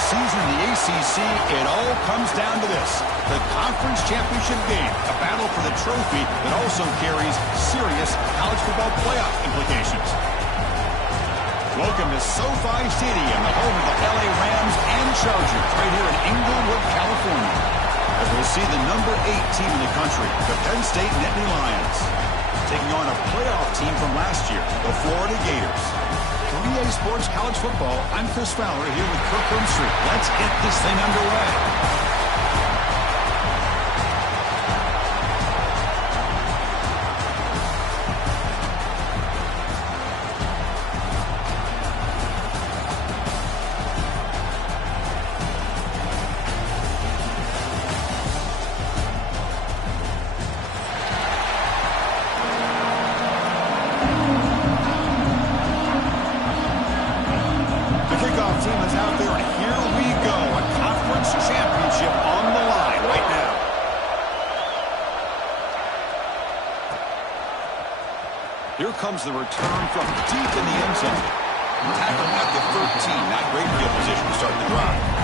season in the ACC, it all comes down to this. The conference championship game, a battle for the trophy that also carries serious college football playoff implications. Welcome to SoFi Stadium, the home of the LA Rams and Chargers, right here in Inglewood, California. As we'll see the number 8 team in the country, the Penn State Nittany Lions, taking on a playoff team from last year, the Florida Gators. From EA Sports College Football, I'm Chris Fowler here with Kirk Street. Let's get this thing underway. Here comes the return from deep in the end zone. Tackling at the 13. Not great field position to start the drive.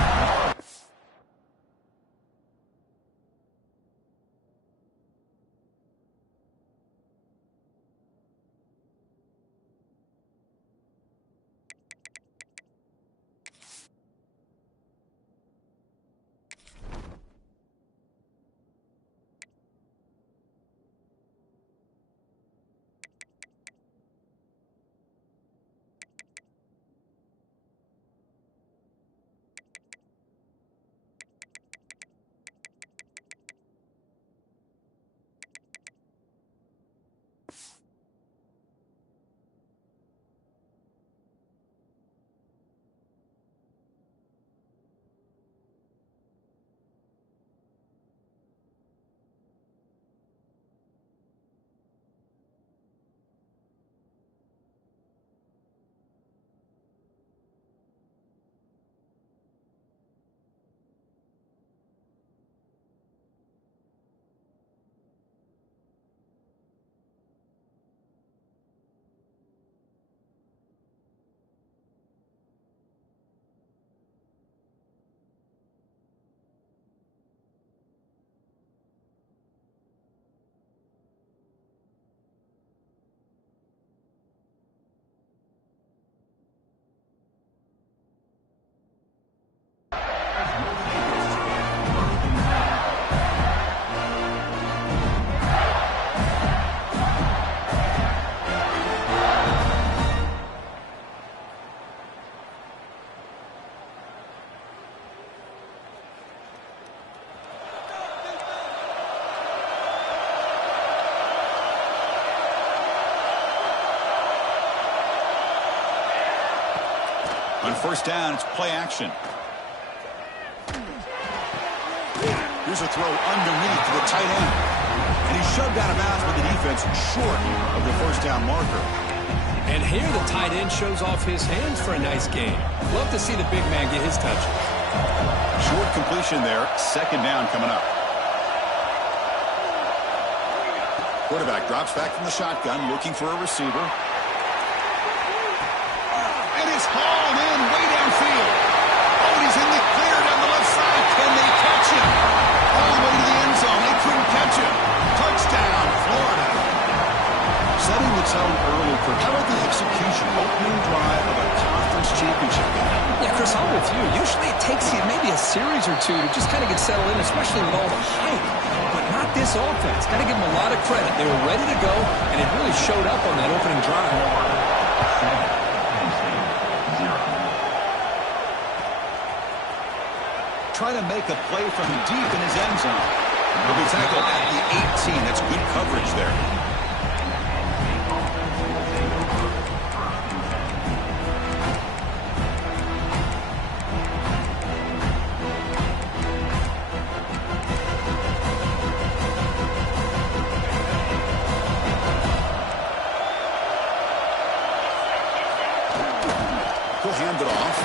On first down, it's play action. Here's a throw underneath to the tight end. And he's shoved out of bounds with the defense short of the first down marker. And here the tight end shows off his hands for a nice game. Love to see the big man get his touches. Short completion there. Second down coming up. Quarterback drops back from the shotgun, looking for a receiver. And it's hauled in way downfield. Oh, and he's in the clear down the left side. Can they catch him? All the way to the end zone. They couldn't catch him. Touchdown, Florida. Setting the tone early. How about the execution? Opening drive of a conference championship game. Yeah, Chris, I'm with you. Usually it takes you maybe a series or two to just kind of get settled in, especially with all the hype. But not this offense. Got to give them a lot of credit. They were ready to go, and it really showed up on that opening drive. Trying to make a play from deep in his end zone. He'll be tackled at the 18. That's good coverage there. He'll hand it off.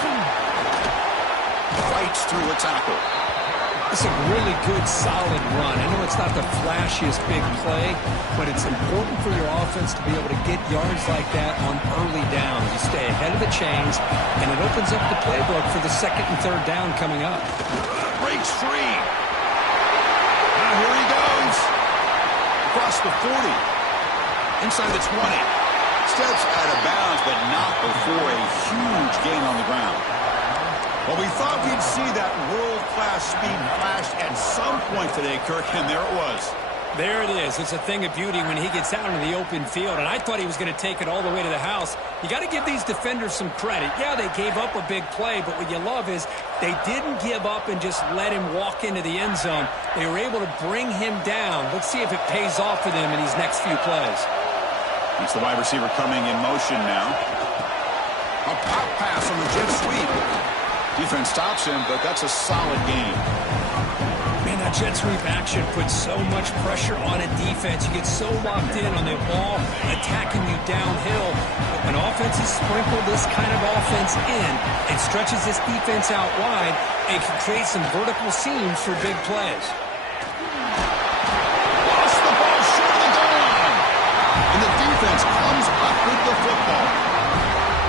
Fights through a tackle. It's a really good, solid run. I know it's not the flashiest big play, but it's important for your offense to be able to get yards like that on early downs. You stay ahead of the chains, and it opens up the playbook for the second and third down coming up. Breaks free. Now here he goes. Across the 40. Inside the 20. Steps out of bounds, but not before a huge gain on the ground. Well, we thought we'd see that world-class speed flashed at some point today, Kirk, and there it was. There it is. It's a thing of beauty when he gets out into the open field, and I thought he was going to take it all the way to the house. You got to give these defenders some credit. Yeah, they gave up a big play, but what you love is they didn't give up and just let him walk into the end zone. They were able to bring him down. Let's see if it pays off for them in these next few plays. It's the wide receiver coming in motion now. A pop pass on the jet sweep. Defense stops him, but that's a solid gain. Man, that jet sweep action puts so much pressure on a defense. You get so locked in on the ball attacking you downhill. When offenses sprinkle this kind of offense in, it stretches this defense out wide and can create some vertical seams for big plays. Lost the ball short of the goal line. And the defense comes up with the football.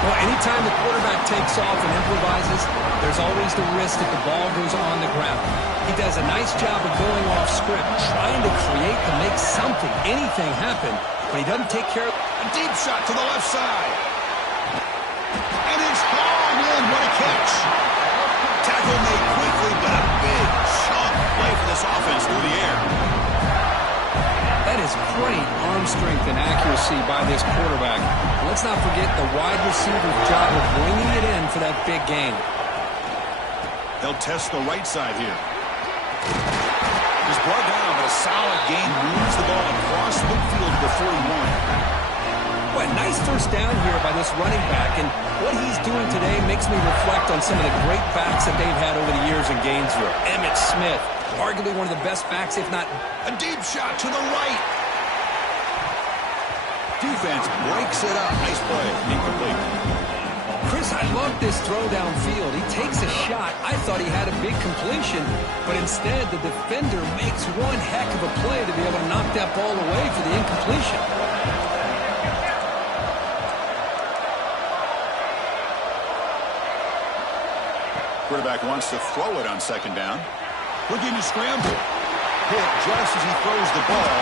Well, anytime the quarterback takes off and improvises, there's always the risk that the ball goes on the ground. He does a nice job of going off script, trying to create to make something, anything happen, but he doesn't take care of it. A deep shot to the left side. And it's hauled in. What a catch. Tackle made quickly, but a big chunk play for this offense through the air. That is great arm strength and accuracy by this quarterback. Let's not forget the wide receiver's job of bringing it in for that big gain. They'll test the right side here. He's brought down, but a solid gain moves the ball across midfield to the 41. What a nice first down here by this running back, and what he's doing today makes me reflect on some of the great backs that they've had over the years in Gainesville. Emmitt Smith, arguably one of the best backs, if not... A deep shot to the right. Defense breaks it up. Nice play. Incomplete. Chris, I love this throw downfield. He takes a shot. I thought he had a big completion, but instead the defender makes one heck of a play to be able to knock that ball away for the incompletion. Quarterback wants to throw it on second down. Looking to scramble. Hit just as he throws the ball.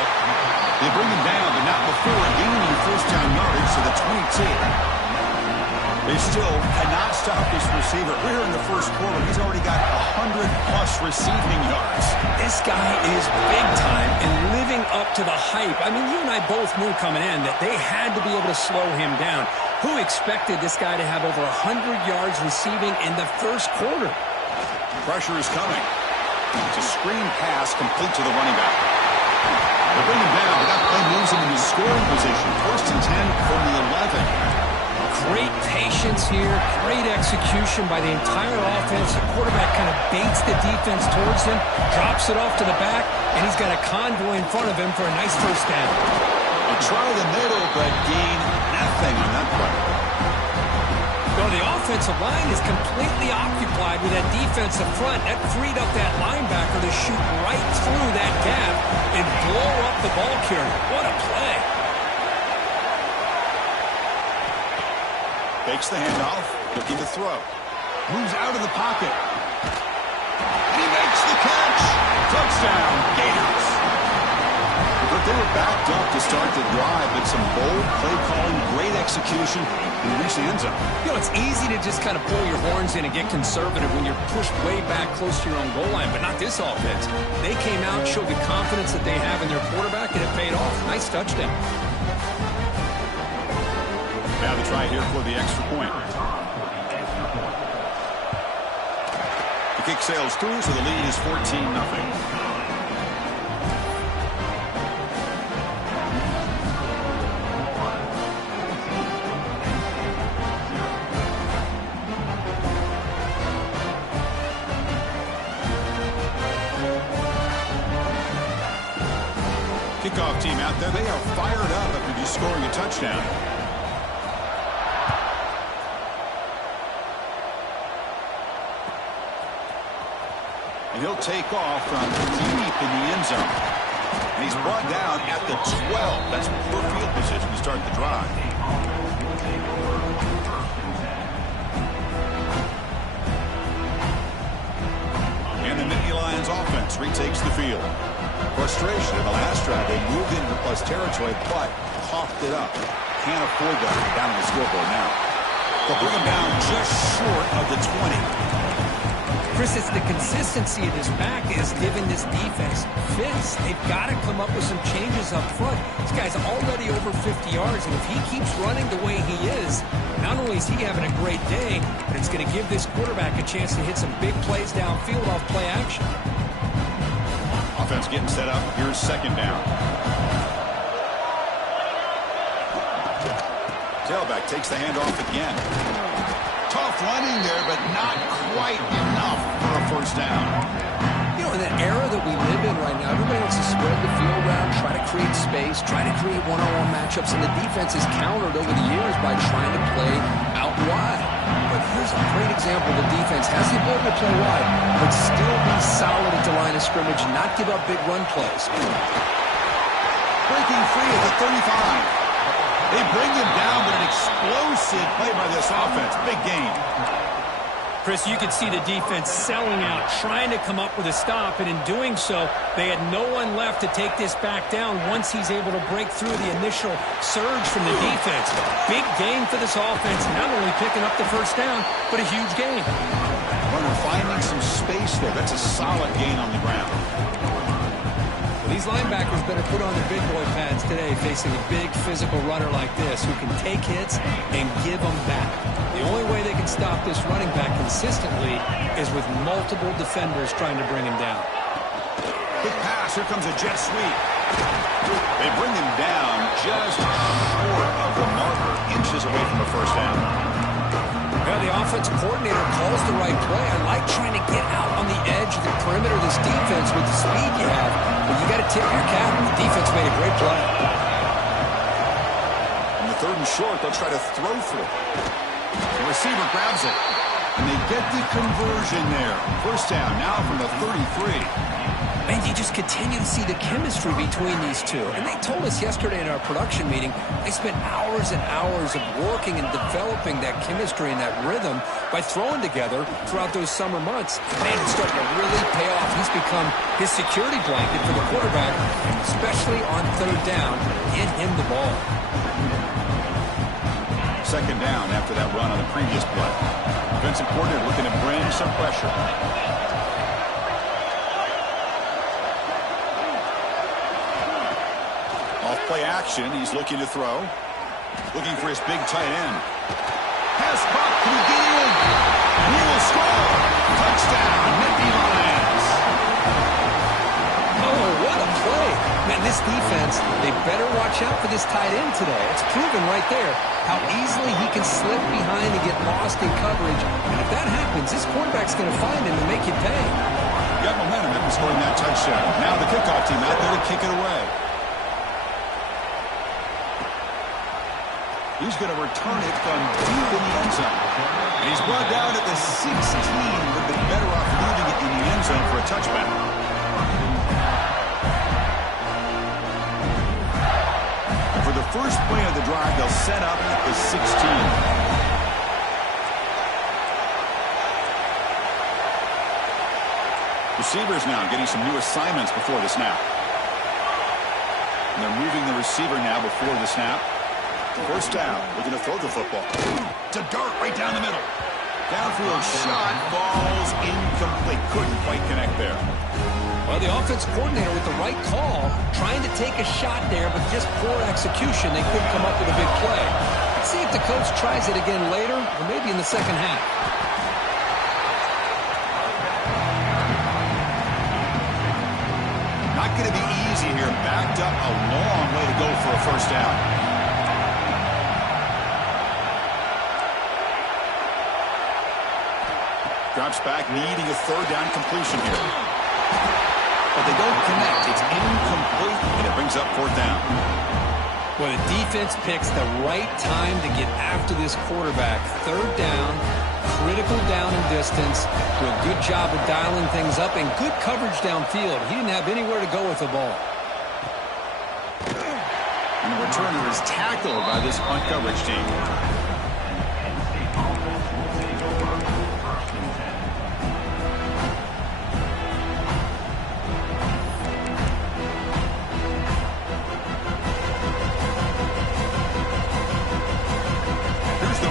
They bring him down, but not before gaining first down yardage to the 22. They still cannot stop this receiver. We're here in the first quarter. He's already got 100-plus receiving yards. This guy is big time and living up to the hype. I mean, you and I both knew coming in that they had to be able to slow him down. Who expected this guy to have over 100 yards receiving in the first quarter? Pressure is coming. It's a screen pass complete to the running back. They bring him down, but that play moves him into scoring position. First and 10 from the 11. Great patience here, great execution by the entire offense. The quarterback kind of baits the defense towards him, drops it off to the back, and he's got a convoy in front of him for a nice first down. A try the middle, but gain nothing on that play. So the offensive line is completely occupied with that defensive front. That freed up that linebacker to shoot right through that gap and blow up the ball carrier. What a play. Takes the handoff, looking to throw. Moves out of the pocket. And he makes the catch. Touchdown, Gators. But they were backed up to start the drive, but some bold play calling, great execution, and reach the end zone. You know, it's easy to just kind of pull your horns in and get conservative when you're pushed way back close to your own goal line, but not this offense. They came out, showed the confidence that they have in their quarterback, and it paid off. Nice touchdown. Now the try here for the extra point. The kick sails through, so the lead is 14-0. Kickoff team out there, they are fired up after just scoring a touchdown. And he'll take off from deep in the end zone. And he's brought down at the 12. That's poor field position to start the drive. And the Nittany Lions offense retakes the field. Frustration in the last drive. They moved into plus territory, but coughed it up. Can't afford that down on the scoreboard now. They'll bring him down just short of the 20. Chris, it's the consistency of this back is giving this defense fits. They've got to come up with some changes up front. This guy's already over 50 yards, and if he keeps running the way he is, not only is he having a great day, but it's going to give this quarterback a chance to hit some big plays downfield off play action. Offense getting set up. Here's second down. Tailback takes the handoff again. Tough running there, but not quite enough for a first down. You know, in that era that we live in right now, everybody wants to spread the field around, try to create space, try to create one-on-one matchups, and the defense has countered over the years by trying to play out wide. But here's a great example. The defense has the ability to play wide, but still be solid at the line of scrimmage, not give up big run plays. Breaking free at the 35. They bring him down, but an explosive play by this offense. Big game. Chris, you could see the defense selling out, trying to come up with a stop, and in doing so, they had no one left to take this back down once he's able to break through the initial surge from the defense. Big game for this offense, not only picking up the first down, but a huge game. Runner finding some space there. That's a solid gain on the ground. These linebackers better put on their big boy pads today facing a big physical runner like this who can take hits and give them back. The only way they can stop this running back consistently is with multiple defenders trying to bring him down. Quick pass. Here comes a jet sweep. They bring him down just short of the marker, inches away from a first down. Yeah, the offensive coordinator calls the right play. I like trying to get out on the edge of the perimeter of this defense with the speed you have. But you got to tip your cap. The defense made a great play. On the third and short, they'll try to throw for it. The receiver grabs it. And they get the conversion there. First down now from the 33. Man, you just continue to see the chemistry between these two. And they told us yesterday in our production meeting, they spent hours and hours of working and developing that chemistry and that rhythm by throwing together throughout those summer months. Man, it's starting to really pay off. He's become his security blanket for the quarterback, and especially on third down, get him the ball. Second down after that run on the previous play. Defensive coordinator looking to bring some pressure. Off-play action. He's looking to throw. Looking for his big tight end. Pass caught. Can he get in? And he will score. Touchdown, Nittany Lions. Oh, what a play. Man, this defense, they better watch out for this tight end today. It's proven right there how easily he can slip behind and get lost in coverage. And if that happens, this quarterback's going to find him and make you pay. Got momentum after scoring that touchdown. Now the kickoff team out there to kick it away. He's going to return it from deep in the end zone. And he's brought down at the 16. Would have been better off leaving it in the end zone for a touchback. And for the first play of the drive, they'll set up at the 16. Receivers now getting some new assignments before the snap. And they're moving the receiver now before the snap. First down, looking to throw the football. To dart right down the middle. Downfield shot, falls incomplete. Couldn't quite connect there. Well, the offense coordinator with the right call, trying to take a shot there, but just poor execution. They couldn't come up with a big play. Let's see if the coach tries it again later, or maybe in the second half. Not going to be easy here. Backed up a long way to go for a first down. Drops back, needing a third down completion here. But they don't connect. It's incomplete, and it brings up fourth down. Well, the defense picks the right time to get after this quarterback. Third down, critical down and distance. Do a good job of dialing things up and good coverage downfield. He didn't have anywhere to go with the ball. And the returner is tackled by this punt coverage team.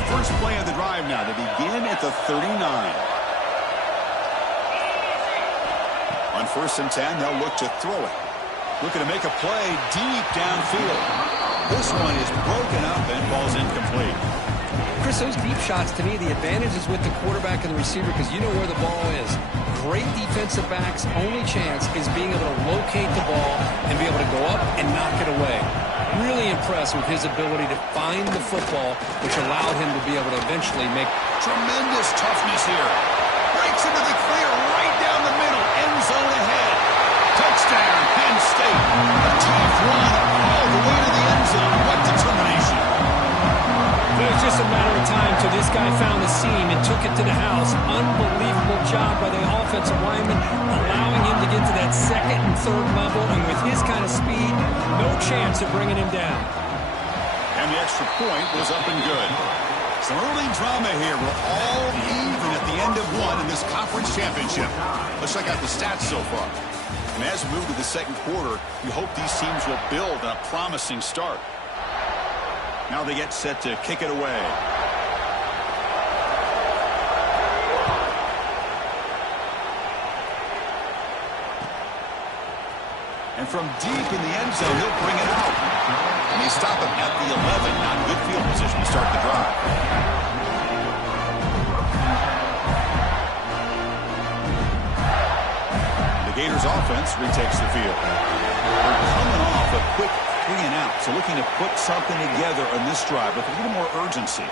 First play of the drive now to begin at the 39. On 1st and 10, they'll look to throw it. Looking to make a play deep downfield. This one is broken up and falls incomplete. Chris, those deep shots, to me, the advantage is with the quarterback and the receiver because you know where the ball is. Great defensive backs' only chance is being able to locate the ball and be able to go up and knock it away. Really impressed with his ability to find the football, which allowed him to be able to eventually make tremendous toughness here. Breaks into the clear right down the middle. End zone ahead. Touchdown, Penn State. A tough run all the way to the end zone. What determination. It was just a matter of time till this guy found the seam and took it to the house. Unbelievable job by the offensive lineman, allowing him to get to that second and third level, and with his kind of speed, no chance of bringing him down. And the extra point was up and good. Some early drama here. We're all even at the end of one in this conference championship. Let's check out the stats so far. And as we move to the second quarter, you hope these teams will build on a promising start. Now they get set to kick it away. And from deep in the end zone, he'll bring it out. And they stop him at the 11. Not good field position to start the drive. The Gators offense retakes the field. They're coming off a quick 3 and out, so looking to put something together on this drive with a little more urgency.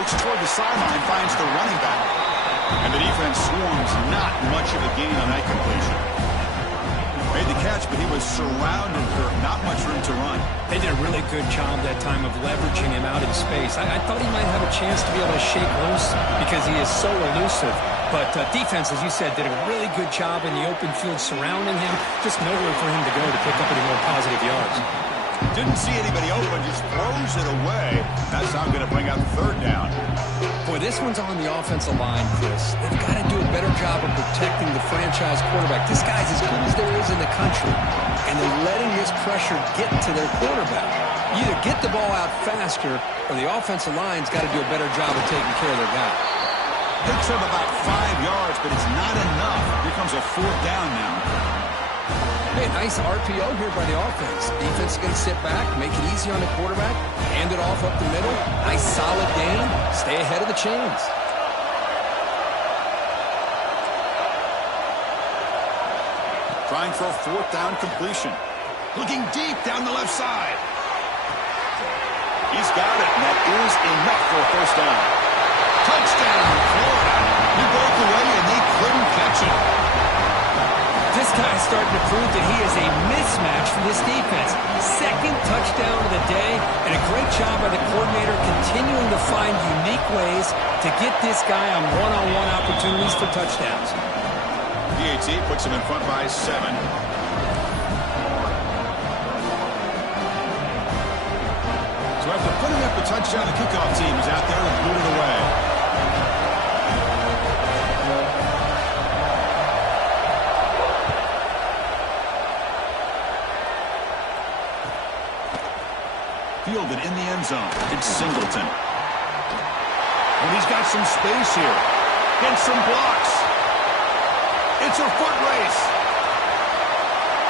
Looks toward the sideline, finds the running back. And the defense swarms, not much of a gain on that completion. Made the catch, but he was surrounded for not much room to run. They did a really good job that time of leveraging him out in space. I thought he might have a chance to be able to shake loose because he is so elusive. But defense, as you said, did a really good job in the open field surrounding him. Just nowhere for him to go to pick up any more positive yards. Didn't see anybody open, just throws it away. That's how I'm going to bring out the third down. Boy, this one's on the offensive line, Chris. They've got to do a better job of protecting the franchise quarterback. This guy's as good as there is in the country, and they're letting this pressure get to their quarterback. Either get the ball out faster, or the offensive line's got to do a better job of taking care of their guy. Picks up about 5 yards, but it's not enough. Here comes a 4th down now. Hey, nice RPO here by the offense. Defense is going to sit back, make it easy on the quarterback, hand it off up the middle. Nice solid gain. Stay ahead of the chains. Trying for a 4th down completion. Looking deep down the left side. He's got it, and that is enough for a 1st down. Touchdown, Florida. He broke away, and they couldn't catch him. This guy's starting to prove that he is a mismatch for this defense. Second touchdown of the day, and a great job by the coordinator continuing to find unique ways to get this guy on one-on-one opportunities for touchdowns. PAT puts him in front by 7. So after putting up a touchdown, the kickoff team is out there to boot it away. Fielded in the end zone. It's Singleton. And he's got some space here. Gets some blocks. It's a foot race.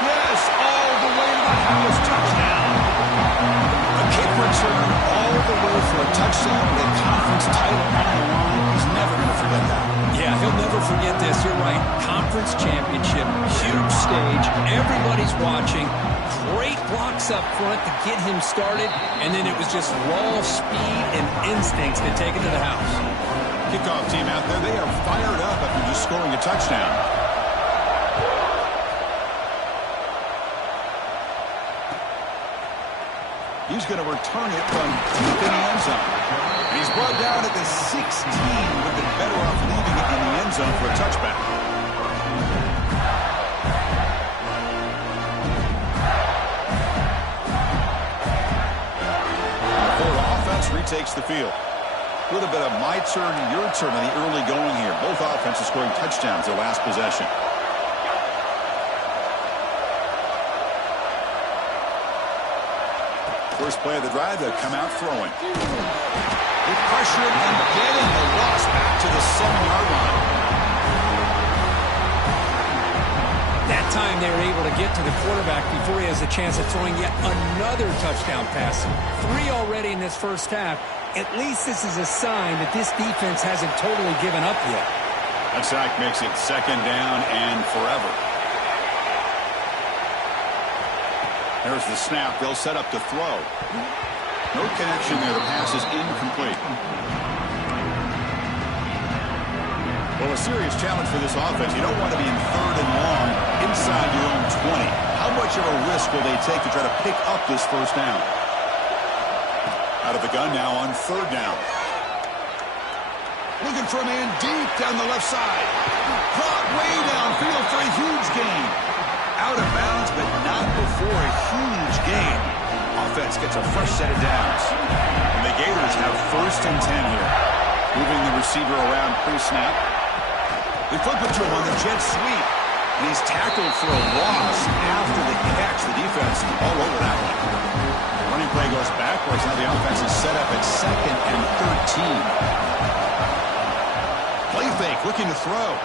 Yes, all the way to the house. Touchdown. A kick return all the way for a touchdown with a conference title on the line. He's never going to forget that. Yeah, he'll never forget this. You're right. Conference championship. Huge stage. Everybody's watching. Great blocks up front to get him started, and then it was just raw speed and instincts to take it to the house. Kickoff team out there, they are fired up after just scoring a touchdown. He's going to return it from deep in the end zone. And he's brought down at the 16. Would have been better off leaving it in the end zone for a touchback. The Ford offense retakes the field. A little bit of my turn, your turn in the early going here. Both offenses scoring touchdowns their last possession. First play of the drive, they'll come out throwing. With pressure and getting the loss back to the 7-yard line. That time they were able to get to the quarterback before he has a chance of throwing yet another touchdown pass. 3 already in this first half. At least this is a sign that this defense hasn't totally given up yet. That sack makes it 2nd down and forever. There's the snap. They'll set up to throw. No connection there. The pass is incomplete. Well, a serious challenge for this offense. You don't want to be in 3rd and long inside your own 20. How much of a risk will they take to try to pick up this first down? Out of the gun now on 3rd down. Looking for a man deep down the left side. Caught way downfield for a huge gain. Out of bounds, but not before a huge gain. Offense gets a fresh set of downs. And the Gators have 1st and 10 here. Moving the receiver around pre-snap. They flip it to him on the jet sweep. And he's tackled for a loss after the catch. The defense all over that one. Running play goes backwards. Now the offense is set up at 2nd and 13. Play fake, looking to throw.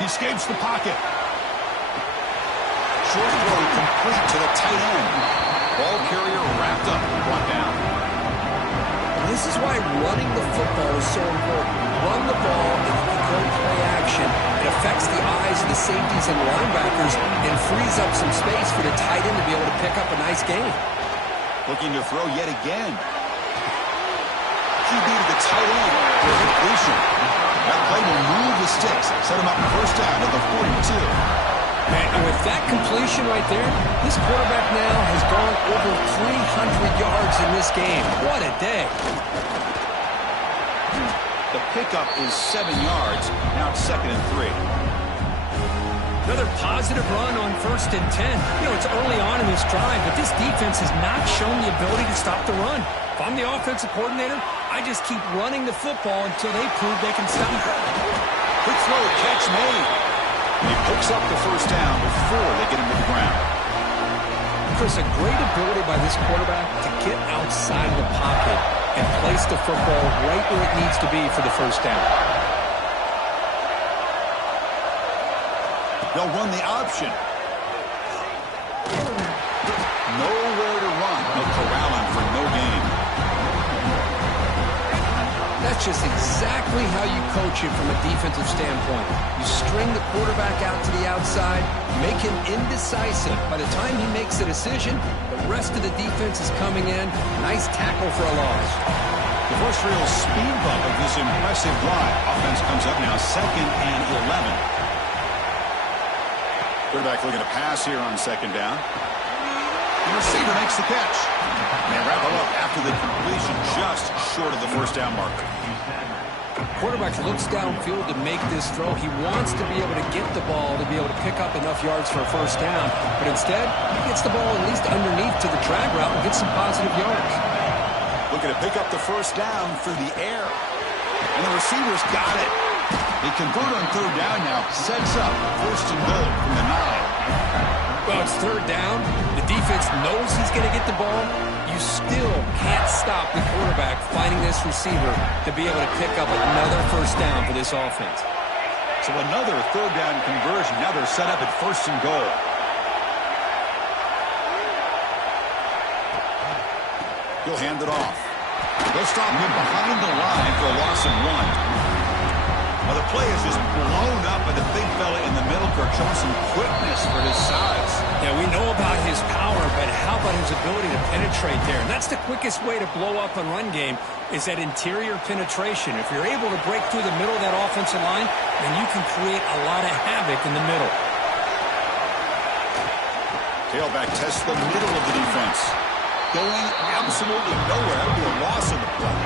He escapes the pocket. Short throw complete to the tight end. Ball carrier wrapped up, brought down. This is why running the football is so important. Run the ball, and if you go play action, it affects the eyes of the safeties and linebackers and frees up some space for the tight end to be able to pick up a nice gain. Looking to throw yet again. QB to the tight end for completion. That play will move the sticks, set him up 1st down at the 42. And with that completion right there, this quarterback now has gone over 300 yards in this game. What a day. The pickup is 7 yards. Now it's 2nd and 3. Another positive run on 1st and 10. You know, it's early on in this drive, but this defense has not shown the ability to stop the run. If I'm the offensive coordinator, I just keep running the football until they prove they can stop it. Quick throw, catch made. He picks up the 1st down before they get him to the ground. Chris, a great ability by this quarterback to get outside of the pocket and place the football right where it needs to be for the 1st down. They'll run the option. Nowhere to run. No corralling for no gain. That's just exactly how you coach it from a defensive standpoint. You string the quarterback out to the outside, make him indecisive. By the time he makes the decision, the rest of the defense is coming in. Nice tackle for a loss. The first real speed bump of this impressive drive. Offense comes up now 2nd and 11. Quarterback looking to pass here on 2nd down. The receiver makes the catch. And they wrap him up after the completion, just short of the 1st down marker. Quarterback looks downfield to make this throw. He wants to be able to get the ball to be able to pick up enough yards for a 1st down. But instead, he gets the ball at least underneath to the drag route and gets some positive yards. Looking to pick up the 1st down through the air. And the receiver's got it. They convert on 3rd down now. Sets up 1st and goal from the 9. Well, it's 3rd down. The defense knows he's going to get the ball. You still can't stop the quarterback finding this receiver to be able to pick up another 1st down for this offense. So another 3rd down conversion. Now they're set up at 1st and goal. He'll hand it off. They'll stop him behind the line for a loss of 1. Well, the play is just blown up by the big fella in the middle, Kirk, showing some quickness for his size. Yeah, we know about his power, but how about his ability to penetrate there? And that's the quickest way to blow up a run game is that interior penetration. If you're able to break through the middle of that offensive line, then you can create a lot of havoc in the middle. Tailback tests the middle of the defense. going absolutely nowhere. That would be a loss in the play.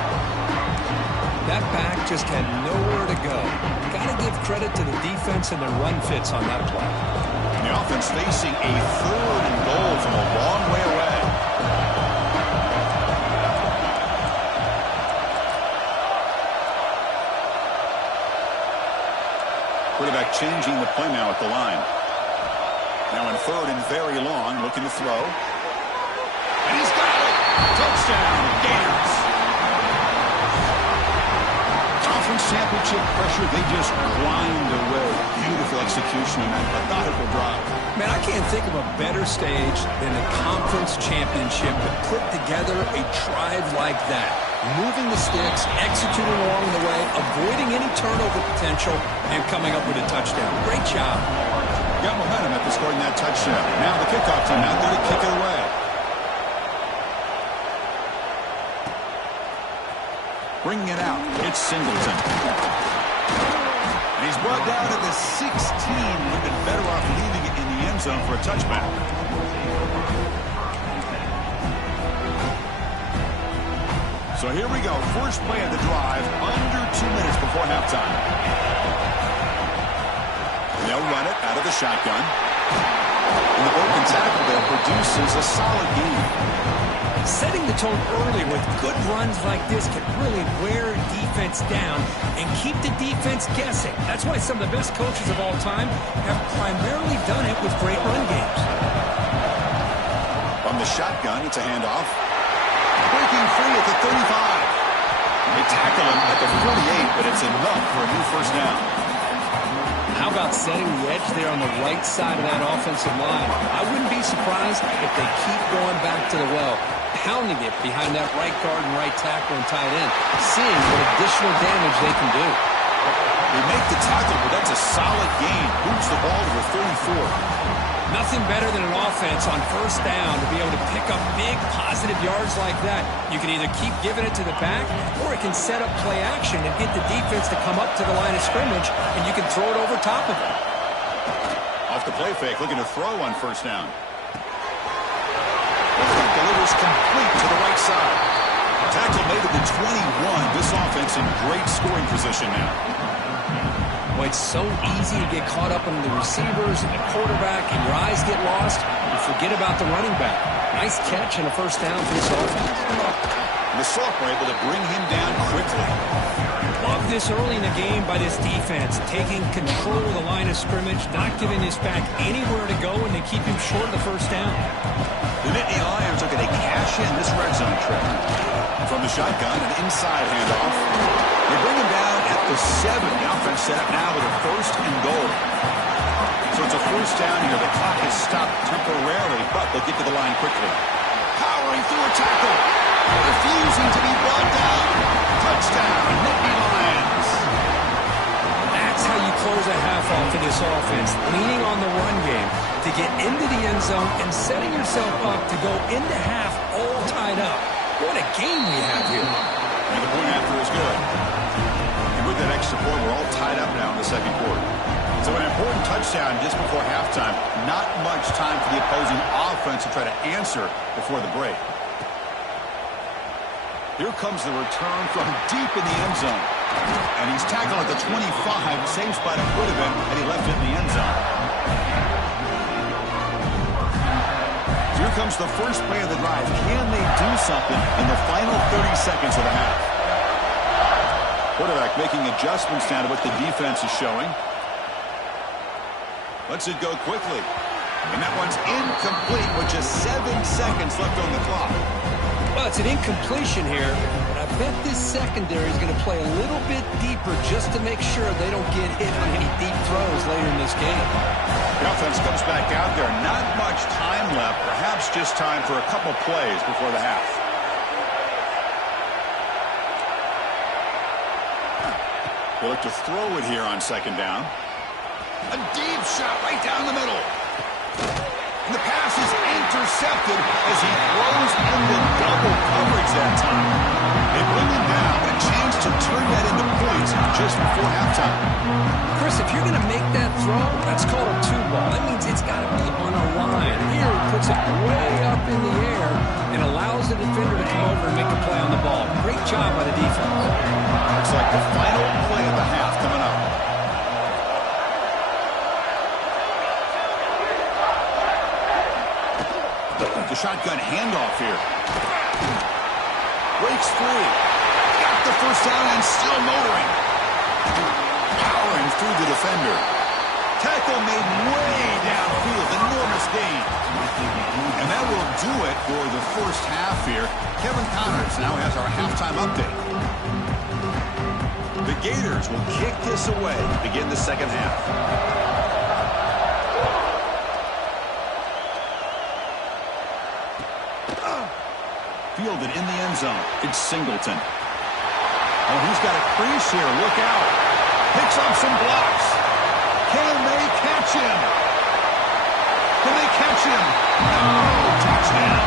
That back just had nowhere to go. Got to give credit to the defense and their run fits on that play. And the offense facing a 3rd and goal from a long way away. Quarterback changing the play now at the line. Now in 3rd and very long, looking to throw. And he's got it! Touchdown, Gators! Conference championship pressure, they just grind away. Beautiful execution on that methodical drive. Man, I can't think of a better stage than a conference championship to put together a drive like that. Moving the sticks, executing along the way, avoiding any turnover potential, and coming up with a touchdown. Great job. Got momentum after scoring that touchdown. Now the kickoff team out there to kick it away. Bringing it out, it's Singleton. And he's brought down at the 16. Would have been better off leaving it in the end zone for a touchback. So here we go. First play of the drive, under 2 minutes before halftime. They'll run it out of the shotgun. And the broken tackle there produces a solid gain. Setting the tone early with good runs like this can really wear a defense down and keep the defense guessing. That's why some of the best coaches of all time have primarily done it with great run games. From the shotgun, it's a handoff. Breaking free at the 35. They tackle him at the 48, but it's enough for a new first down. How about setting the edge there on the right side of that offensive line? I wouldn't be surprised if they keep going back to the well, pounding it behind that right guard and right tackle and tight end, seeing what additional damage they can do. They make the tackle, but that's a solid gain. Moves the ball to the 34. Nothing better than an offense on first down to be able to pick up big positive yards like that. You can either keep giving it to the back, or it can set up play action and get the defense to come up to the line of scrimmage, and you can throw it over top of it. Off the play fake, looking to throw on first down. Delivers complete to the right side. Tackle made at the 21. This offense in great scoring position now. Well, it's so easy to get caught up in the receivers and the quarterback, and your eyes get lost. You forget about the running back. Nice catch and a first down for this offense. And the Soft were able to bring him down quickly. Love this early in the game by this defense, taking control of the line of scrimmage, not giving this back anywhere to go, and they keep him short of the first down. The Nittany Lions are going to cash in this red zone trip. From the shotgun, an inside handoff. They bring him down at the 7. The offense set up now with a 1st and goal. So it's a first down here. The clock is stopped temporarily, but they'll get to the line quickly. Powering through a tackle. Refusing to be brought down. Touchdown, Nittany Lions. That's how you close a half off in this offense, leaning on the run game to get into the end zone and setting yourself up to go into half all tied up. What a game we have here. And the point after is good. And with that extra point, we're all tied up now in the second quarter. So an important touchdown just before halftime. Not much time for the opposing offense to try to answer before the break. Here comes the return from deep in the end zone. And he's tackled at the 25. Same spot it would have been had he left it in the end zone. Here comes the first play of the drive. Can they do something in the final 30 seconds of the half? Quarterback making adjustments now to what the defense is showing. Lets it go quickly. And that one's incomplete with just 7 seconds left on the clock. Well, it's an incompletion here, but I bet this secondary is going to play a little bit deeper just to make sure they don't get hit on any deep throws later in this game. The offense comes back out there. Not much time left. Perhaps just time for a couple plays before the half. They look to throw it here on second down. A deep shot right down the middle. And the pass is intercepted as he throws into double coverage that time. They bring him down a chance to turn that into points just before halftime. Chris, if you're going to make that throw, that's called a two-ball. That means it's got to be on a line. Here, he puts it way up in the air and allows the defender to come over and make a play on the ball. Great job by the defense. Looks like the final play of the half coming up. The shotgun handoff here. Breaks free. Got the first down and still motoring. Powering through the defender. Tackle made way downfield. Enormous gain. And that will do it for the first half here. Kevin Connors now has our halftime update. The Gators will kick this away to begin the second half. Fielded in the end zone. It's Singleton. Oh, he's got a crease here. Look out. Picks up some blocks. Can they catch him? Can they catch him? No. Touchdown.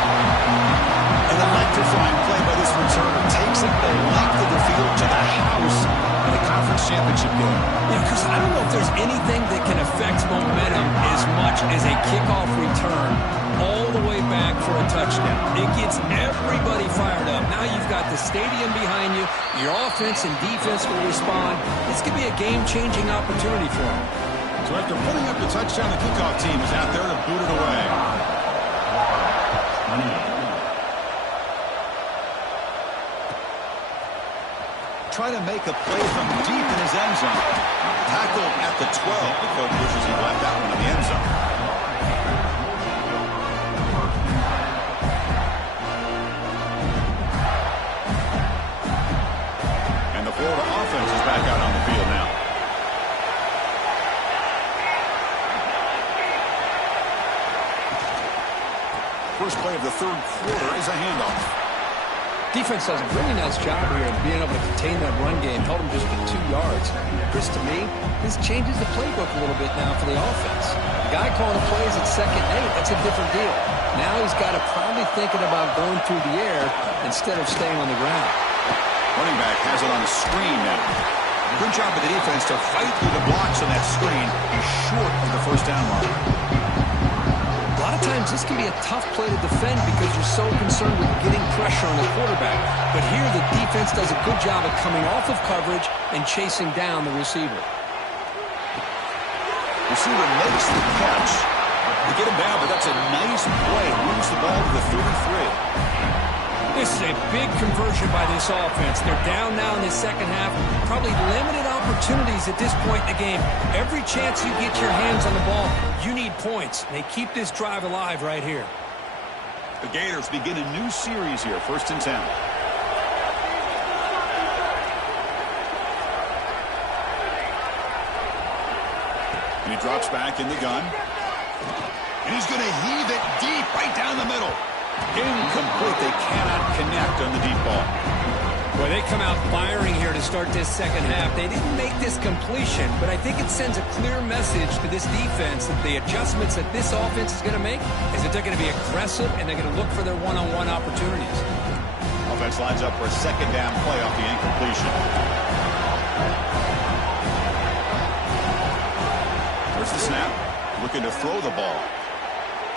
An electrifying play by this returner. Takes it the length of the field to the house in the conference championship game. Yeah, because I don't know if there's anything that can affect momentum as much as a kickoff return all the way back for a touchdown. It gets everybody fired up. Now you've got the stadium behind you. Your offense and defense will respond. This could be a game-changing opportunity for them. So after putting up the touchdown, the kickoff team is out there to boot it away. Trying to make a play from deep in his end zone. Tackled at the 12. The coach wishes he left that one in the end zone. Florida offense is back out on the field now. First play of the third quarter is a handoff. Defense does a really nice job here of being able to contain that run game. Held him just to 2 yards. Chris, to me, this changes the playbook a little bit now for the offense. The guy calling the plays at 2nd and 8, that's a different deal. Now he's got to probably thinking about going through the air instead of staying on the ground. Running back has it on the screen now. Good job of the defense to fight through the blocks on that screen. He's short of the first down line. A lot of times this can be a tough play to defend because you're so concerned with getting pressure on the quarterback. But here the defense does a good job of coming off of coverage and chasing down the receiver. Receiver makes the catch. They get him down, but that's a nice play. Moves the ball to the 33. This is a big conversion by this offense. They're down now in the second half. Probably limited opportunities at this point in the game. Every chance you get your hands on the ball, you need points. They keep this drive alive right here. The Gators begin a new series here, 1st and 10. And he drops back in the gun. And he's going to heave it deep right down the middle. Incomplete. They cannot connect on the deep ball. Well, they come out firing here to start this second half. They didn't make this completion, but I think it sends a clear message to this defense that the adjustments that this offense is going to make is that they're going to be aggressive and they're going to look for their one-on-one opportunities. Offense lines up for a second down play off the incompletion. There's the snap. Looking to throw the ball.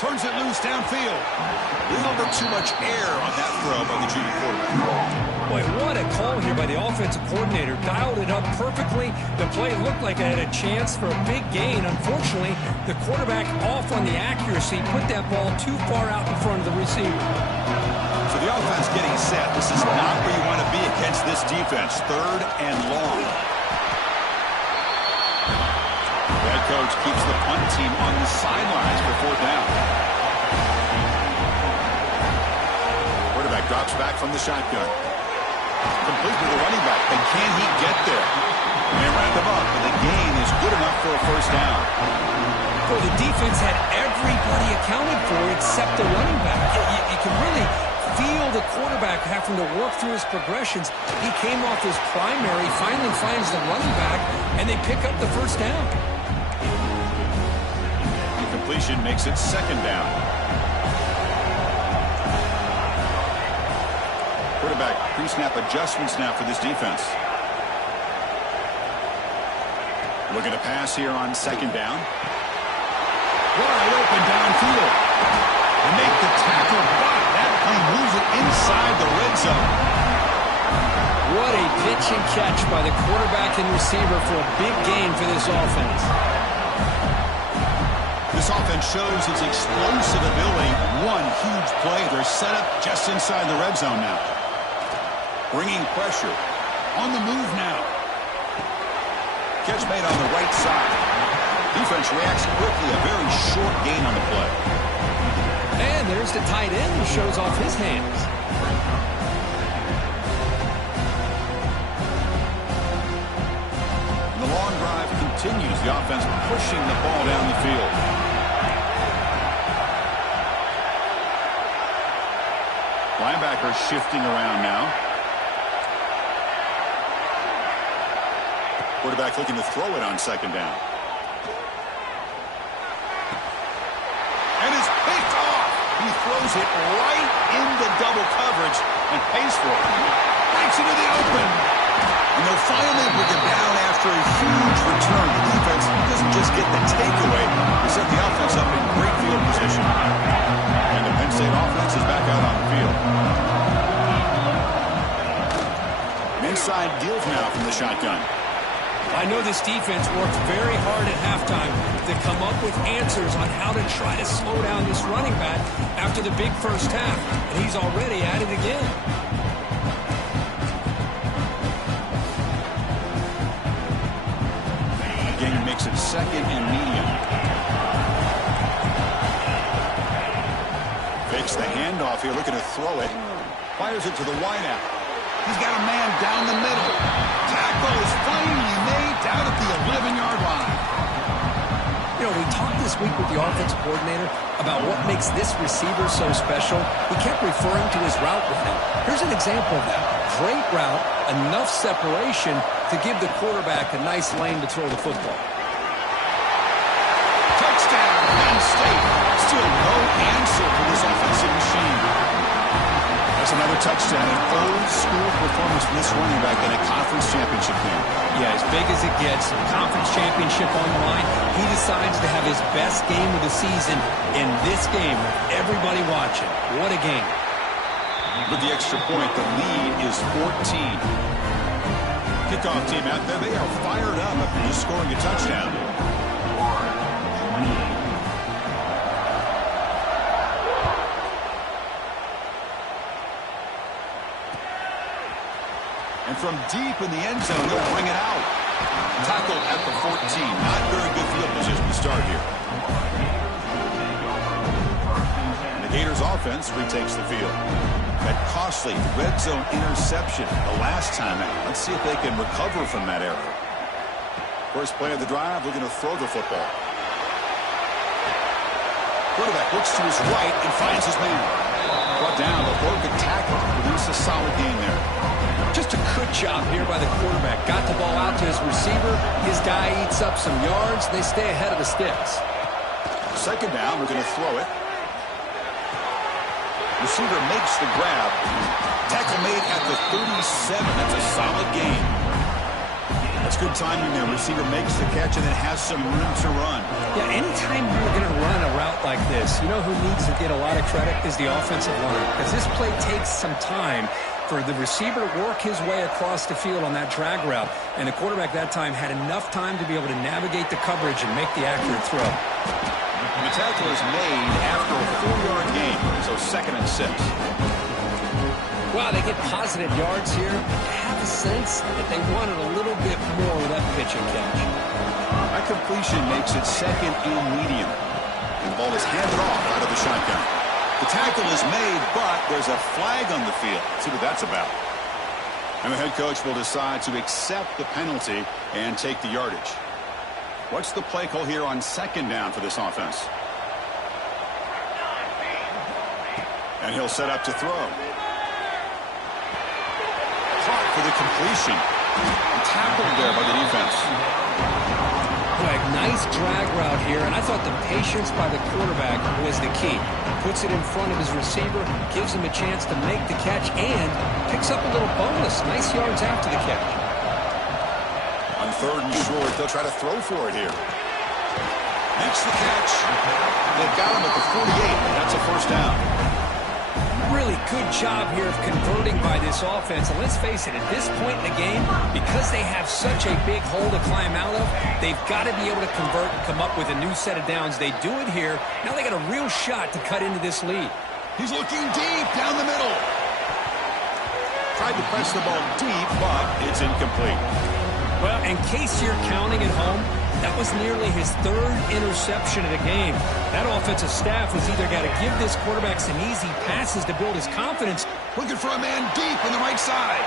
Turns it loose downfield. A little bit too much air on that throw by the junior quarterback. Boy, what a call here by the offensive coordinator. Dialed it up perfectly. The play looked like it had a chance for a big gain. Unfortunately, the quarterback off on the accuracy, put that ball too far out in front of the receiver. So the offense getting set. This is not where you want to be against this defense. 3rd and long. The head coach keeps the punt team on the sidelines for 4th down. Quarterback drops back from the shotgun. Complete with the running back. And can he get there? They wrap him up, and the gain is good enough for a 1st down. Well, the defense had everybody accounted for except the running back. You can really feel the quarterback having to work through his progressions. He came off his primary, finally finds the running back, and they pick up the 1st down. Incompletion makes it 2nd down. Quarterback pre-snap adjustments now for this defense. Looking to pass here on second down. Wide open downfield. And make the tackle, but that plane moves it inside the red zone. What a pitch and catch by the quarterback and receiver for a big gain for this offense. This offense shows its explosive ability. One huge play. They're set up just inside the red zone now. Bringing pressure. On the move now. Catch made on the right side. Defense reacts quickly. A very short gain on the play. And there's the tight end who shows off his hands. The long drive continues. The offense pushing the ball down the field. Linebacker shifting around now. Quarterback looking to throw it on second down. And it's picked off. He throws it right into double coverage and pays for it. Breaks into the open. And they'll finally bring it down after a huge return. The defense doesn't just get the takeaway. They set the offense up in great field position. And the Penn State offense is back out on the field. An inside give now from the shotgun. I know this defense worked very hard at halftime to come up with answers on how to try to slow down this running back after the big first half. And he's already at it again. Game makes it second and medium. Fakes the handoff here, looking to throw it. Fires it to the wideout. He's got a man down the middle. Tackle is finally made down at the 11-yard line. You know, we talked this week with the offensive coordinator about what makes this receiver so special. He kept referring to his route running. Here's an example of that. Great route, enough separation to give the quarterback a nice lane to throw the football. Touchdown, Penn State. Still no answer for this offensive machine. That's another touchdown, an old-school performance from this running back in a conference championship game. Yeah, as big as it gets, conference championship on the line. He decides to have his best game of the season in this game with everybody watching. What a game. With the extra point, the lead is 14. Kickoff team out there, they are fired up after just scoring a touchdown. And from deep in the end zone, they'll bring it out. Tackled at the 14. Not very good field position to start here. And the Gators offense retakes the field. That costly red zone interception the last time out. Let's see if they can recover from that error. First play of the drive, looking to throw the football. Quarterback looks to his right and finds his man. Brought down, but broken tackle. Produce a solid gain there. Just a good job here by the quarterback. Got the ball out to his receiver. His guy eats up some yards. They stay ahead of the sticks. Second down, we're going to throw it. Receiver makes the grab. Tackle made at the 37. That's a solid gain. That's good timing there. Receiver makes the catch and then has some room to run. Yeah, anytime you're going to run a route like this, you know who needs to get a lot of credit is the offensive line. Because this play takes some time for the receiver to work his way across the field on that drag route. And the quarterback that time had enough time to be able to navigate the coverage and make the accurate throw. And the tackle is made after a 4-yard gain, so 2nd and 6. Wow, they get positive yards here. I have a sense that they wanted a little bit more with that pitch and catch. That completion makes it 2nd and medium. And the ball is handed off out of the shotgun. The tackle is made, but there's a flag on the field. Let's see what that's about. And the head coach will decide to accept the penalty and take the yardage. What's the play call here on second down for this offense? And he'll set up to throw. Caught for the completion. Tackled there by the defense. Like nice Nice drag route here, and I thought the patience by the quarterback was the key. Puts it in front of his receiver, gives him a chance to make the catch, and picks up a little bonus. Nice yards after the catch. On 3rd and short, they'll try to throw for it here. Makes the catch. They've got him at the 48. That's a first down. Really good job here of converting by this offense. And let's face it, at this point in the game, because they have such a big hole to climb out of, they've got to be able to convert and come up with a new set of downs. They do it here. Now they got a real shot to cut into this lead. He's looking deep down the middle. Tried to press the ball deep, but it's incomplete. Well, in case you're counting at home, that was nearly his 3rd interception of the game. That offensive staff has either got to give this quarterback some easy passes to build his confidence. Looking for a man deep on the right side.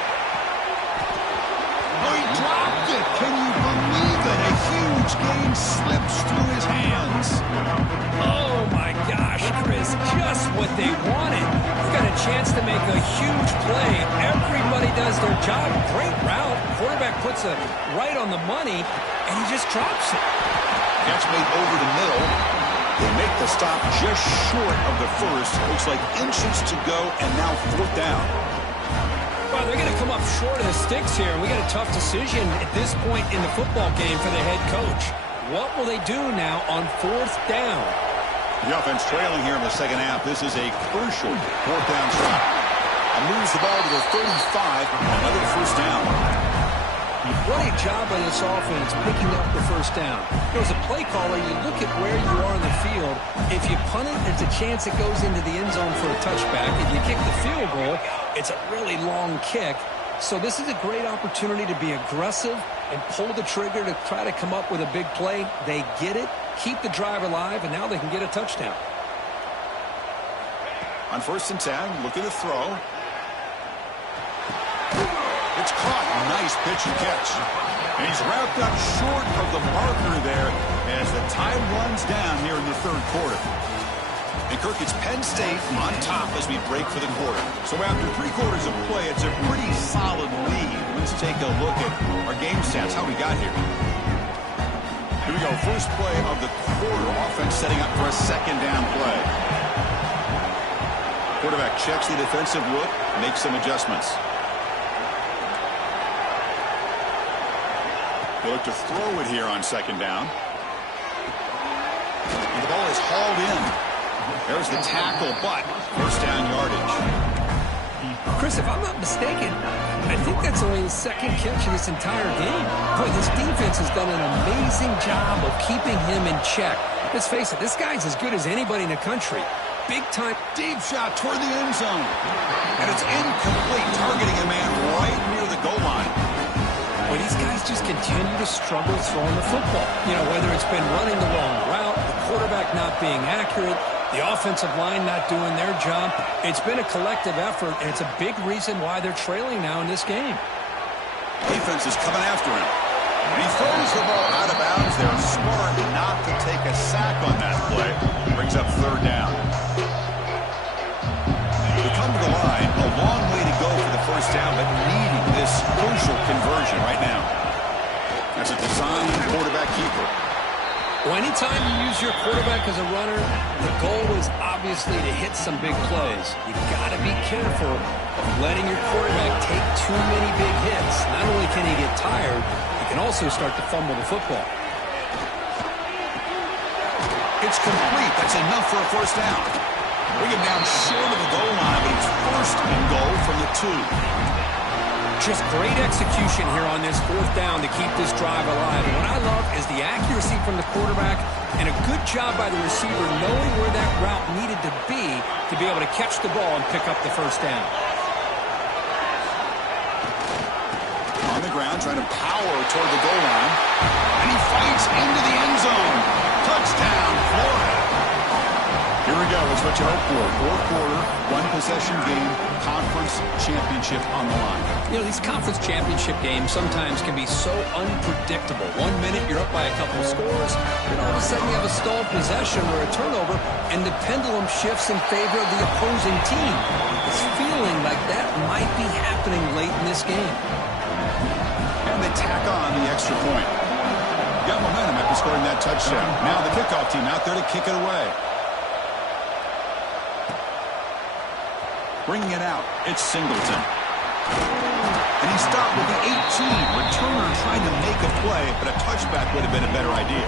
Oh, he dropped it. Can you believe it? A huge gain slips through his hands. Oh, my gosh, Chris. Just what they wanted. You got a chance to make a huge play. Everybody does their job. Great route. Quarterback puts it right on the money, and he just drops it. Catch made over the middle. They make the stop just short of the first. Looks like inches to go, and now 4th down. Well, they're going to come up short of the sticks here. We got a tough decision at this point in the football game for the head coach. What will they do now on 4th down? The offense trailing here in the second half. This is a crucial 4th down shot. And moves the ball to the 35. Another first down. What a job by this offense picking up the first down. As a play caller, you look at where you are in the field. If you punt it, there's a chance it goes into the end zone for a touchback. If you kick the field goal, it's a really long kick. So this is a great opportunity to be aggressive and pull the trigger to try to come up with a big play. They get it, keep the drive alive, and now they can get a touchdown. On 1st and 10, looking to throw. It's caught. Nice pitch and catch. And he's wrapped up short of the marker there as the time runs down here in the 3rd quarter. And Kirk, it's Penn State on top as we break for the quarter. So after 3 quarters of play, it's a pretty solid lead. Let's take a look at our game stats, how we got here. Here we go. First play of the quarter. Offense setting up for a 2nd down play. Quarterback checks the defensive look, makes some adjustments. They look to throw it here on 2nd down. And the ball is hauled in. There's the tackle, but first down yardage. Chris, if I'm not mistaken, I think that's only his 2nd catch of this entire game. Boy, this defense has done an amazing job of keeping him in check. Let's face it, this guy's as good as anybody in the country. Big time. Deep shot toward the end zone. And it's incomplete, targeting a man right near the goal line. But these guys just continue to struggle throwing the football. You know, whether it's been running the wrong route, the quarterback not being accurate, the offensive line not doing their job. It's been a collective effort, and it's a big reason why they're trailing now in this game. Defense is coming after him. And he throws the ball out of bounds. They're smart not to take a sack on that play. Brings up 3rd down. They come to the line. A long way to go for the first down, but needing this crucial conversion right now. That's a design quarterback keeper. Well, anytime you use your quarterback as a runner, the goal is obviously to hit some big plays. You got to be careful of letting your quarterback take too many big hits. Not only can he get tired, he can also start to fumble the football. It's complete. That's enough for a first down. Bring him down short of the goal line, but it's 1st and goal from the 2. Just great execution here on this 4th down to keep this drive alive. And what I love is the accuracy from the quarterback and a good job by the receiver knowing where that route needed to be able to catch the ball and pick up the first down. On the ground, trying to power toward the goal line. And he fights into the end zone. Touchdown, Florida. Here we go. It's what you hope for. 4th quarter, 1-possession game, conference championship on the line. You know, these conference championship games sometimes can be so unpredictable. 1 minute, you're up by a couple of scores, then all of a sudden you have a stalled possession or a turnover, and the pendulum shifts in favor of the opposing team. It's feeling like that might be happening late in this game. And they tack on the extra point. Got momentum after scoring that touchdown. Now the kickoff team out there to kick it away. Bringing it out, it's Singleton. And he stopped with the 18. Returner trying to make a play, but a touchback would have been a better idea.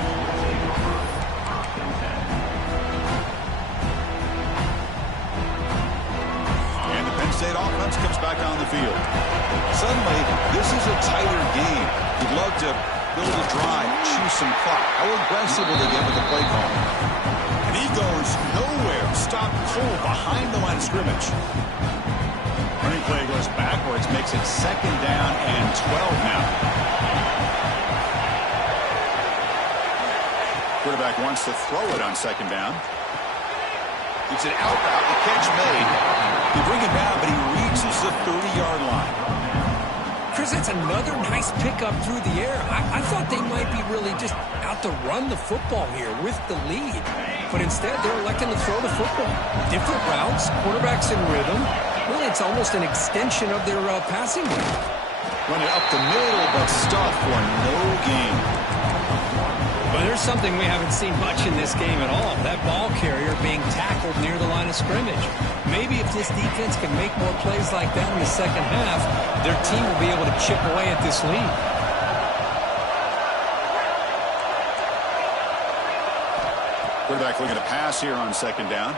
And the Penn State offense comes back on the field. Suddenly, this is a tighter game. You'd love to build a drive, choose some clock. How aggressive will they get with the play call? And he goes nowhere. Stopped cold behind the line of scrimmage. Running play goes backwards, makes it 2nd down and 12 now. Quarterback wants to throw it on 2nd down. It's an out route, the catch made. They bring it down, but he reaches the 30-yard line. Chris, that's another nice pickup through the air. I thought they might be really just out to run the football here with the lead. But instead, they're electing to throw the football. Different routes, quarterbacks in rhythm. Really, it's almost an extension of their passing game. Run it up the middle, but stuff for no gain. But there's something we haven't seen much in this game at all. That ball carrier being tackled near the line of scrimmage. Maybe if this defense can make more plays like that in the second half, their team will be able to chip away at this lead. Quarterback looking to pass here on 2nd down.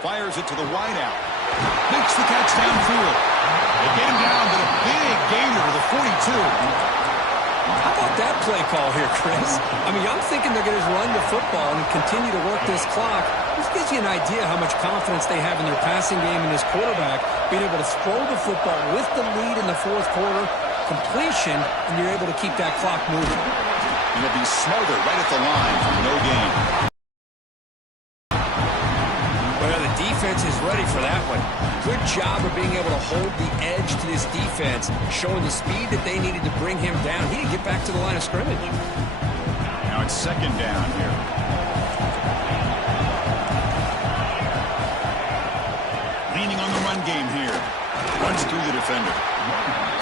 Fires it to the wideout. Makes the catch downfield. They get him down, but a big gainer to the 42. How about that play call here, Chris? I mean, I'm thinking they're going to run the football and continue to work this clock. This gives you an idea how much confidence they have in their passing game and this quarterback being able to throw the football with the lead in the 4th quarter, completion, and you're able to keep that clock moving. And it'll be smothered right at the line for no gain. Well, the defense is ready for that one. Good job of being able to hold the edge to this defense, showing the speed that they needed to bring him down. He didn't get back to the line of scrimmage. Now it's 2nd down here. Leaning on the run game here. Runs through the defender.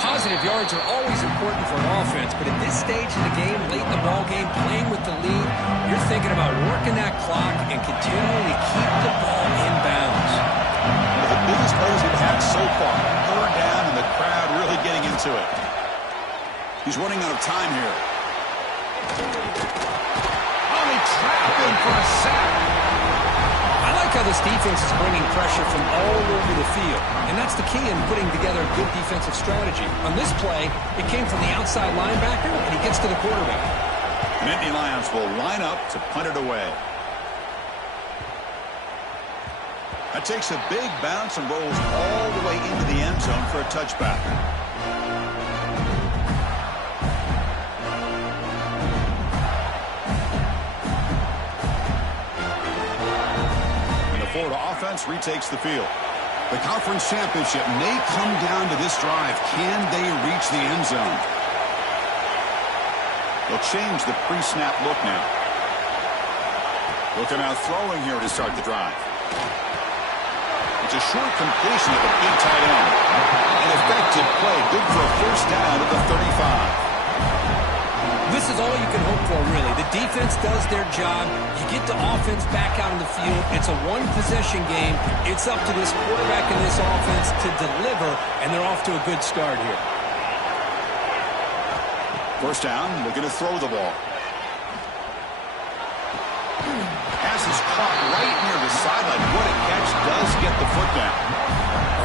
Positive yards are always important for an offense, but at this stage in the game, late in the ball game, playing with the lead, you're thinking about working that clock and continuing to keep the ball in bounds. The biggest plays we've had so far. 3rd down and the crowd really getting into it. He's running out of time here. Oh, they trap him for a sack. I like how this defense is bringing pressure from all over the field, and that's the key in putting together a good defensive strategy. On this play, it came from the outside linebacker, and he gets to the quarterback. Nittany Lions will line up to punt it away. That takes a big bounce and rolls all the way into the end zone for a touchback. And the Florida offense retakes the field. The conference championship may come down to this drive. Can they reach the end zone? They'll change the pre-snap look now. Looking out throwing here to start the drive. It's a short completion of a big tight end. An effective play, good for a 1st down at the 35. This is all you can hope for, really. The defense does their job. You get the offense back out on the field. It's a one-possession game. It's up to this quarterback and this offense to deliver, and they're off to a good start here. 1st down, looking to throw the ball. Pass is caught right near the sideline. What a catch, does get the foot down.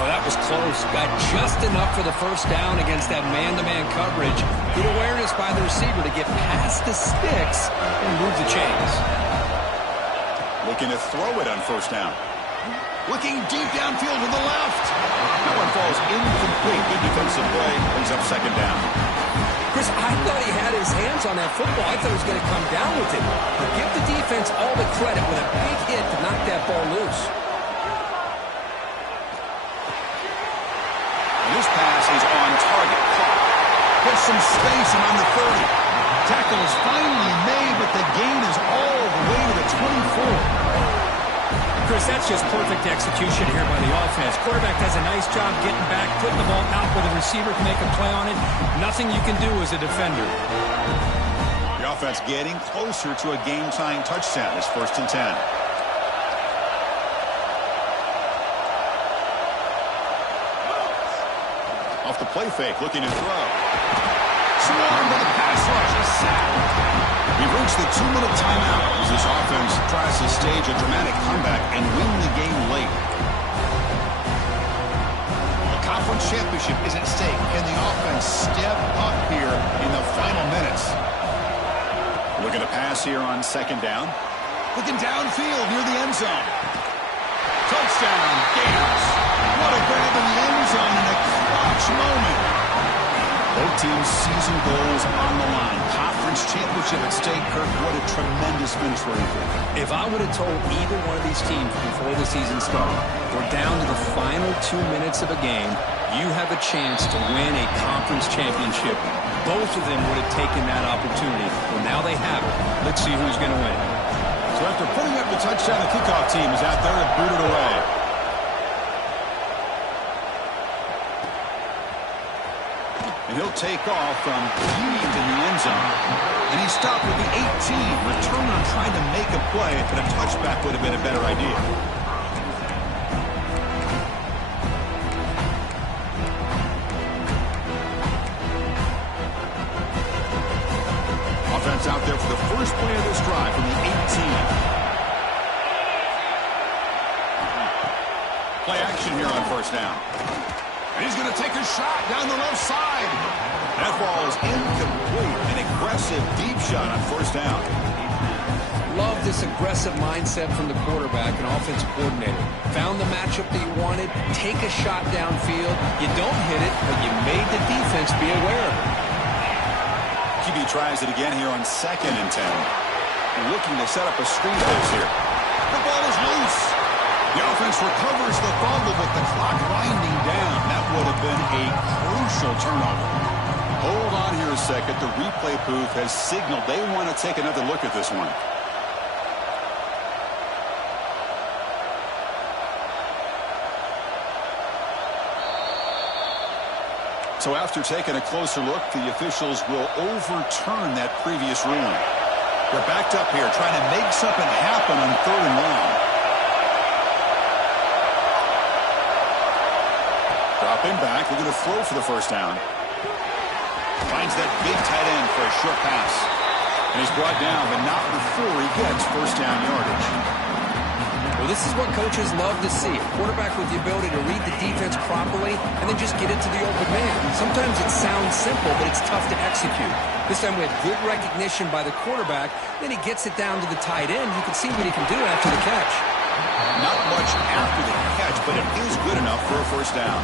Oh, that was close. Got just enough for the 1st down against that man-to-man coverage. Good awareness by the receiver to get past the sticks and move the chains. Looking to throw it on 1st down. Looking deep downfield to the left. That one falls incomplete. Good defensive play. Brings up 2nd down. Chris, I thought he had his hands on that football. I thought he was going to come down with it. But give the defense all the credit with a big hit to knock that ball loose. And this pass is on target. Caught. Puts some space around the 30. Tackle is finally made, but the gain is all the way to the 24. Chris, that's just perfect execution here by the offense. Quarterback does a nice job getting back, putting the ball out where the receiver can make a play on it. Nothing you can do as a defender. The offense getting closer to a game-tying touchdown. It's 1st and 10. Off the play fake, looking to throw. Swarmed by the pass rush, a sack. We've reached the 2-minute timeout as this offense tries to stage a dramatic comeback and win the game late. The conference championship is at stake. Can the offense step up here in the final minutes? Looking to pass here on 2nd down. Looking downfield near the end zone. Touchdown, Gators. What a grab in the end zone in a clutch moment. Both teams' season goals on the line. Conference championship at stake, Kirk. What a tremendous finish for you. If I would have told either one of these teams before the season started, we're down to the final 2 minutes of a game, you have a chance to win a conference championship, both of them would have taken that opportunity. Well, now they have it. Let's see who's going to win. So after putting up the touchdown, the kickoff team is out there to boot it away. And he'll take off from deep in the end zone. And he stopped with the 18. Returner trying to make a play, but a touchback would have been a better idea. Offense out there for the first play of this drive from the 18. Play action here on 1st down. And he's going to take a shot down the left side. That ball is incomplete. An aggressive deep shot on 1st down. Love this aggressive mindset from the quarterback and offensive coordinator. Found the matchup that you wanted. Take a shot downfield. You don't hit it, but you made the defense be aware of it. QB tries it again here on 2nd and 10. Looking to set up a screen pass here. The ball is loose. The offense recovers the fumble with the clock winding down. That would have been a crucial turnover. Hold on here a second. The replay booth has signaled they want to take another look at this one. So after taking a closer look, the officials will overturn that previous ruling. They're backed up here trying to make something happen on 3rd and long. Dropping back, looking to throw for the 1st down. Finds that big tight end for a short pass. And he's brought down, but not before he gets 1st down yardage. Well, this is what coaches love to see. A quarterback with the ability to read the defense properly and then just get it to the open man. Sometimes it sounds simple, but it's tough to execute. This time we have good recognition by the quarterback. Then he gets it down to the tight end. You can see what he can do after the catch. Not much after the catch, but it is good enough for a 1st down.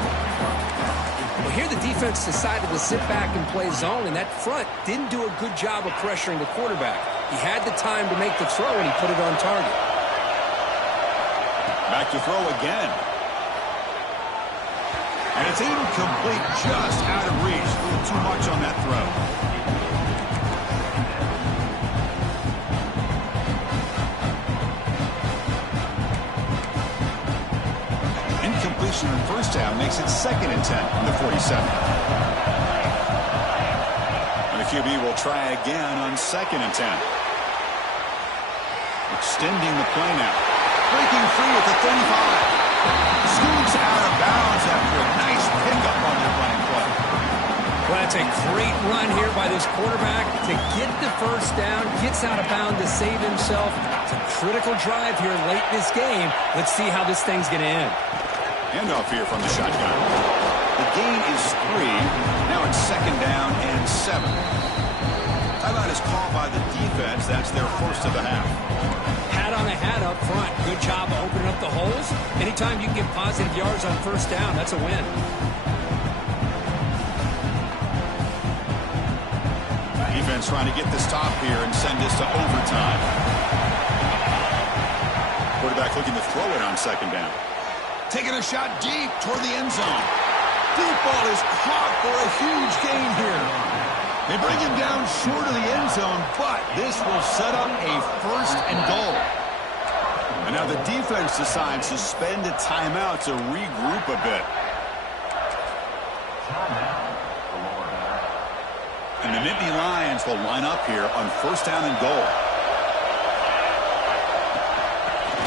Well, here the defense decided to sit back and play zone, and that front didn't do a good job of pressuring the quarterback. He had the time to make the throw, and he put it on target. Back to throw again. And it's incomplete, just out of reach. A little too much on that throw. Incompletion on 1st down makes it 2nd and 10 from the 47. And the QB will try again on 2nd and 10. Extending the play now. Breaking free at the 35. Scoots out of bounds after a nice pickup on that running play. Well, that's a great run here by this quarterback to get the 1st down. Gets out of bounds to save himself. It's a critical drive here late in this game. Let's see how this thing's going to end. Handoff here from the shotgun. The gain is 3. Now it's 2nd down and 7. Timeout is called by the defense. That's their 1st of the half. Hat on a hat up front. Good job of opening up the holes. Anytime you can get positive yards on 1st down, that's a win. Defense trying to get this stop here and send this to overtime. Quarterback looking to throw it on 2nd down. Taking a shot deep toward the end zone. Deep ball is caught for a huge gain here. They bring him down short of the end zone, but this will set up a 1st and goal. And now the defense decides to spend a timeout to regroup a bit. And the Nittany Lions will line up here on first down and goal.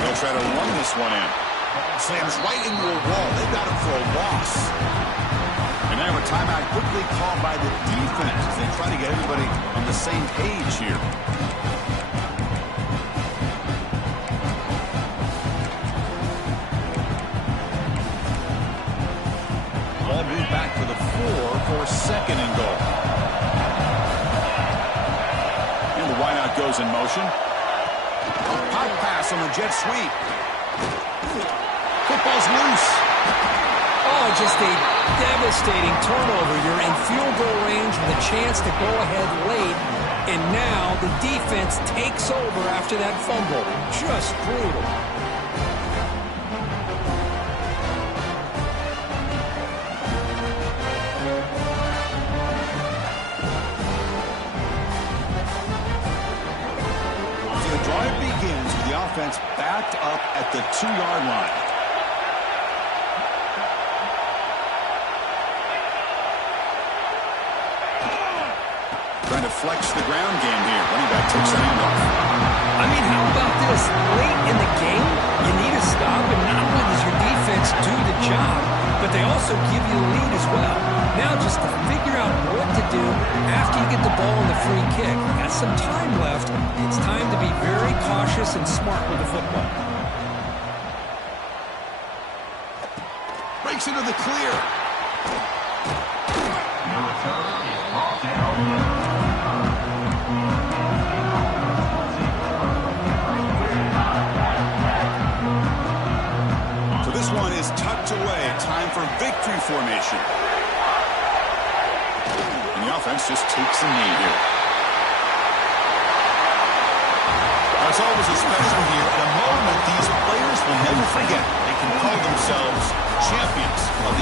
They'll try to run this one in. Slams right into a wall. They've got him for a loss. And now a timeout quickly called by the defense as they try to get everybody on the same page here. Ball moved back to the 4 for second and goal. And the wideout goes in motion. Pop pass on the jet sweep. Football's loose. Oh, just a devastating turnover. You're in field goal range with a chance to go ahead late, and now the defense takes over after that fumble. Just brutal. So the drive begins with the offense backed up at the 2-yard line. Trying to flex the ground game here. Running back takes the handoff. I mean, how about this? Late in the game, you need a stop, and not only does your defense do the job, but they also give you a lead as well. Now just to figure out what to do after you get the ball on the free kick. Got some time left. It's time to be very cautious and smart with the football. Breaks into the clear. This one is tucked away. Time for victory formation. And the offense just takes a knee here. It's always a special here. The moment these players will never forget. They can call themselves champions of the